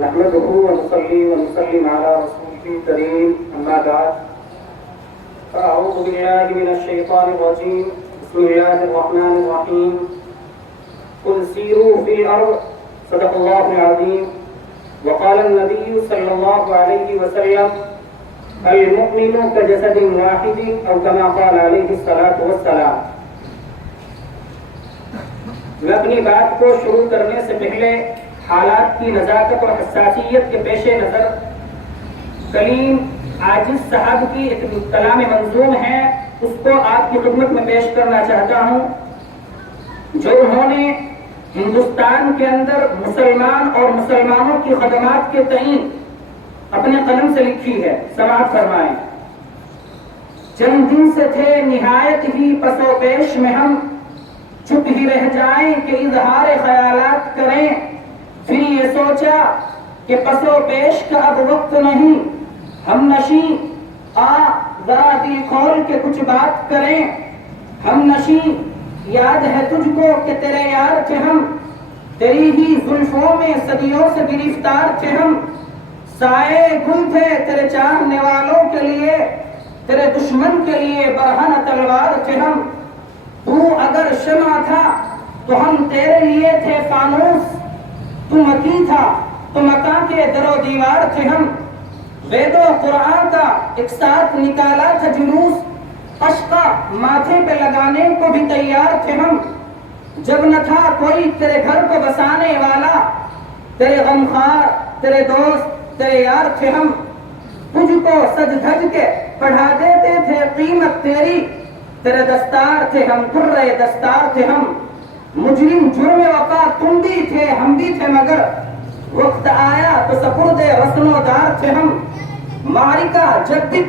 نحمده ونصلي ونسلم على رسوله الكريم أما بعد فأعوذ بالله من الشيطان الرجيم بسم الله الرحمن الرحيم قل سيروا في الأرض صدق الله العظيم وقال النبي صلى الله عليه وسلم المؤمن كجسد واحد أو كما قال عليه الصلاة والسلام. میں اپنی بات کو شروع کرنے سے پہلے حالات کی نزاکت اور حساسیت کے پیش نظر کلیم عاجز صاحب کی ایک کلام منظوم ہے، اس کو آپ کی خدمت میں پیش کرنا چاہتا ہوں، جو انہوں نے ہندوستان کے اندر مسلمان اور مسلمانوں کی خدمات کے تئیں اپنے قلم سے لکھی ہے. سماعت فرمائیں. چند دن سے تھے نہایت ہی پس و پیش میں ہم، چپ ہی رہ جائیں کہ اظہار خیالات کریں، پھر یہ سوچا کہ پس و پیش کا اب وقت نہیں، ہم نشیں آ ذرا دل کھول کے کچھ بات کریں. ہم نشیں یاد ہے تجھ کو کہ تیرے یار تھے ہم، تیری ہی زلفوں میں صدیوں سے گرفتار تھے ہم، سائے گل تھے تیرے چاہنے والوں کے لیے، تیرے دشمن کے لیے برہنہ تلوار تھے ہم. تو اگر شمع تھا تو ہم تیرے لیے تھے فانوس، تو مکی تھا تو مکہ کے در و دیوار تھے ہم. وید و قرآن کا ایک ساتھ نکالا تھا جلوس، اشقا ماتھے پہ لگانے کو بھی تیار تھے ہم. جب نہ تھا کوئی تیرے گھر کو بسانے والا، تیرے غمخوار تیرے دوست تیرے یار تھے ہم. تجھ کو سج دھج کے پڑھا دیتے تھے قیمت تیری، تیرے دستار تھے ہم، کرے دستار تھے ہم. مجرم جرم وفا تم بھی تھے ہم بھی تھے، مگر وقت آیا تو سپرد رسن و دار تھے ہم. معرکہ جب بھی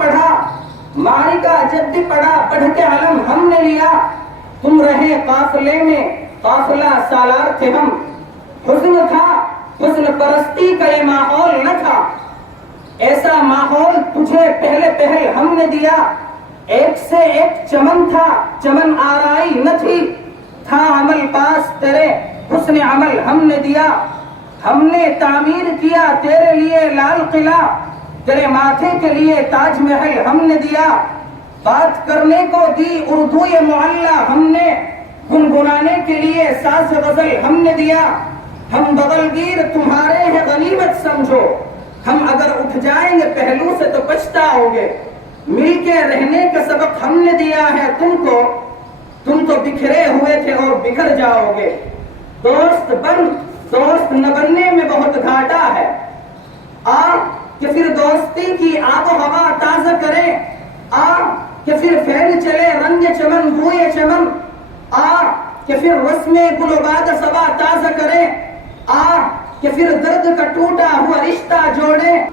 پڑھا پڑھ کے علم ہم نے لیا، تم رہے قافلے میں قافلہ سالار تھے ہم. حزن تھا حسن پرستی کا یہ ماحول نہ تھا، ایسا ماحول تجھے پہلے پہل ہم نے دیا. ایک سے ایک چمن تھا چمن آرائی نہ تھی، تھا عمل پاس تیرے حسن عمل ہم نے دیا. ہم نے تعمیر کیا تیرے لیے لال قلعہ، تیرے ماتھے کے لیے تاج محل ہم نے دیا. بات کرنے کو دی اردو معلّہ ہم نے، گنگنانے کے لیے ساز غزل ہم نے دیا. ہم بغلگیر تمہارے ہیں غنیمت سمجھو، ہم اگر اٹھ جائیں گے پہلو سے تو پچھتاؤگے. مل کے رہنے کا سبق ہم نے دیا ہے تم کو، تم تو بکھرے ہوئے تھے اور بکھر جاؤ گے. دوست نہ بننے میں بہت گھاٹا ہے، آ کہ پھر دوستی کی آب و ہوا تازہ کریں، آ کہ پھر پھیل چلے رنگ چمن بوئے چمن، آ کہ پھر رسم گل و باد سبا تازہ کریں، آ کہ پھر درد کا ٹوٹا ہوا رشتہ جوڑیں.